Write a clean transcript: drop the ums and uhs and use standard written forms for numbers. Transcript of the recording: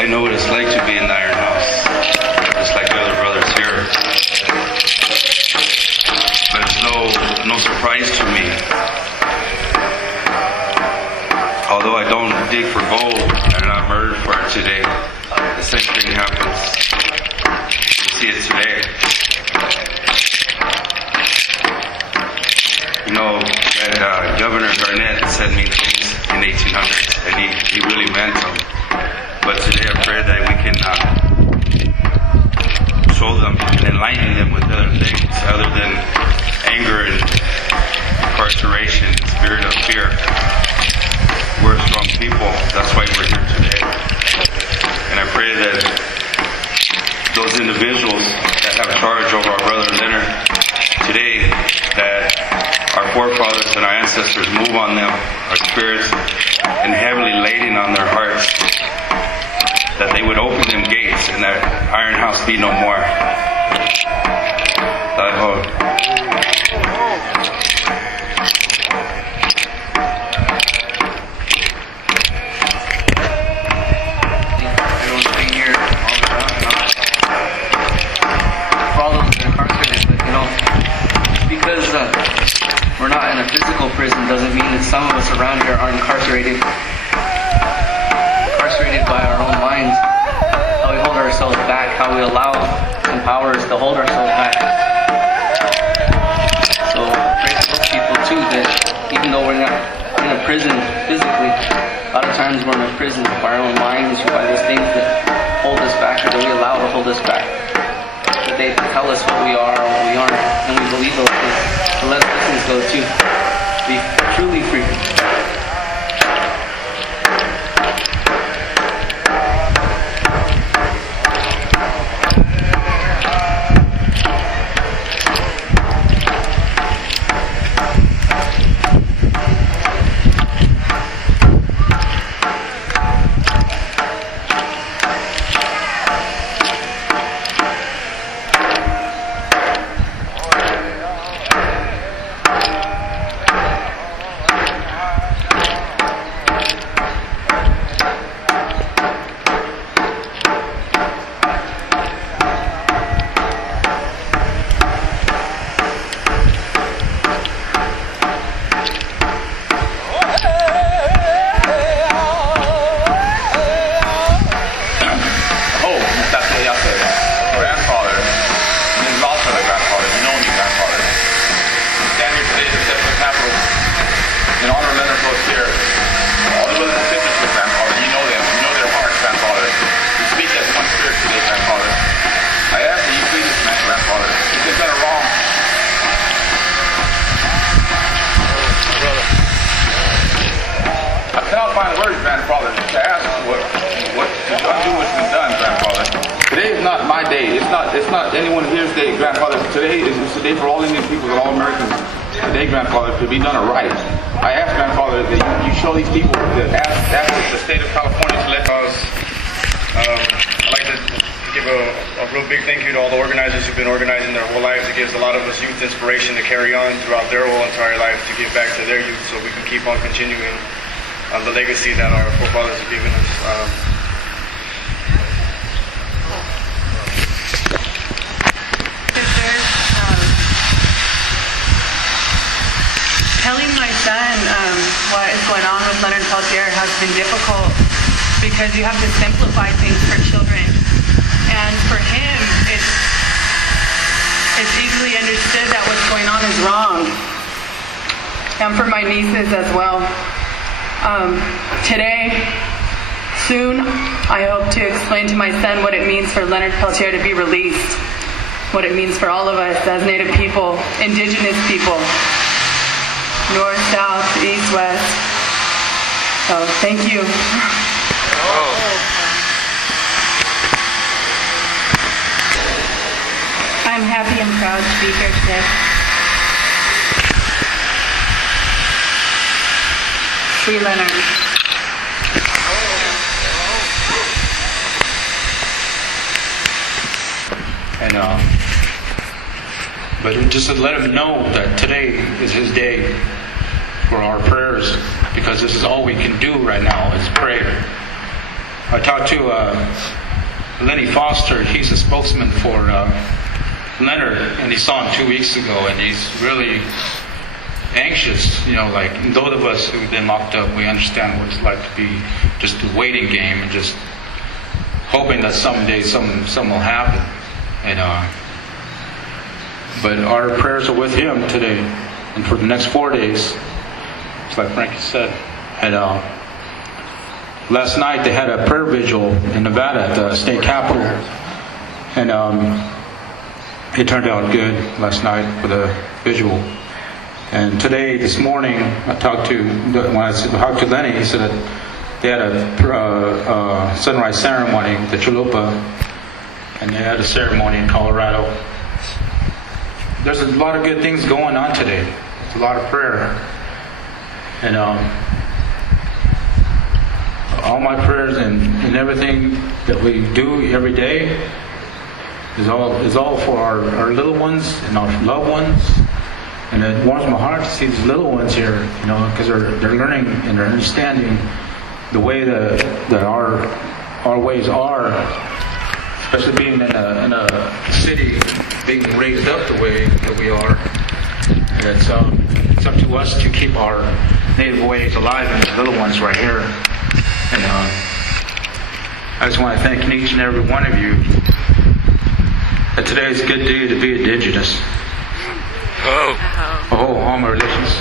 I know what it's like to be in the iron house, just like the other brothers here. But it's no surprise to me. Although I don't dig for gold and I'm murdered for it today, the same thing happens. You see it today. You know, that Governor Garnett said mean things in the 1800s, and he really meant them. But today I pray that we can show them and enlighten them with other things other than anger and incarceration, spirit of fear. We're a strong people. That's why we're here today. And I pray that those individuals that have charge over our brother Leonard today, that our forefathers and our ancestors move on them, our spirits, and heavily laden on their hearts, that they would open them gates and that iron house be no more. I hope. We're not in a physical prison doesn't mean that some of us around here are incarcerated by our own minds. How we hold ourselves back, how we allow some powers to hold ourselves back. So pray for those people too, that even though we're not in a prison physically, a lot of times we're in a prison by our own minds or by those things that hold us back or that we allow to hold us back. That they tell us what we are or what we aren't, and we believe those things. So let those things go too. Be truly free. Grandfather, to ask what to undo what's been done, Grandfather. Today is not my day. It's not anyone here's day, Grandfather. Today is a day for all Indian people and all Americans. Today, Grandfather, to be done right. I ask, Grandfather, that you show these people that ask the state of California to let us. I'd like to give a real big thank you to all the organizers who've been organizing their whole lives. It gives a lot of us youth inspiration to carry on throughout their whole entire life, to give back to their youth so we can keep on continuing the legacy that our forefathers have given us. Telling my son what is going on with Leonard Peltier has been difficult because you have to simplify things for children. And for him, it's easily understood that what's going on is wrong. And for my nieces as well. Today, soon, I hope to explain to my son what it means for Leonard Peltier to be released. What it means for all of us as Native people, Indigenous people. North, south, east, west. So, thank you. I'm happy and proud to be here today. Free Leonard. And but just to let him know that today is his day for our prayers, because this is all we can do right now is prayer. I talked to Lenny Foster. He's a spokesman for Leonard, and he saw him 2 weeks ago, and he's really anxious. Like those of us who've been locked up, we understand what it's like to be just a waiting game and just hoping that someday something will happen. But our prayers are with him today and for the next 4 days, just like Frankie said. And last night they had a prayer vigil in Nevada at the state capitol, and it turned out good last night for the vigil. And this morning, when I talked to Lenny, he said that they had a sunrise ceremony, the Chalupa, and they had a ceremony in Colorado. There's a lot of good things going on today. There's a lot of prayer. And all my prayers and everything that we do every day is all for our little ones and our loved ones. And it warms my heart to see these little ones here, because they're learning and they're understanding the way that our ways are, especially being in a city, being raised up the way that we are. And it's up to us to keep our native ways alive and the little ones right here. And I just want to thank each and every one of you that today is a good day to be indigenous. Oh, all my relations.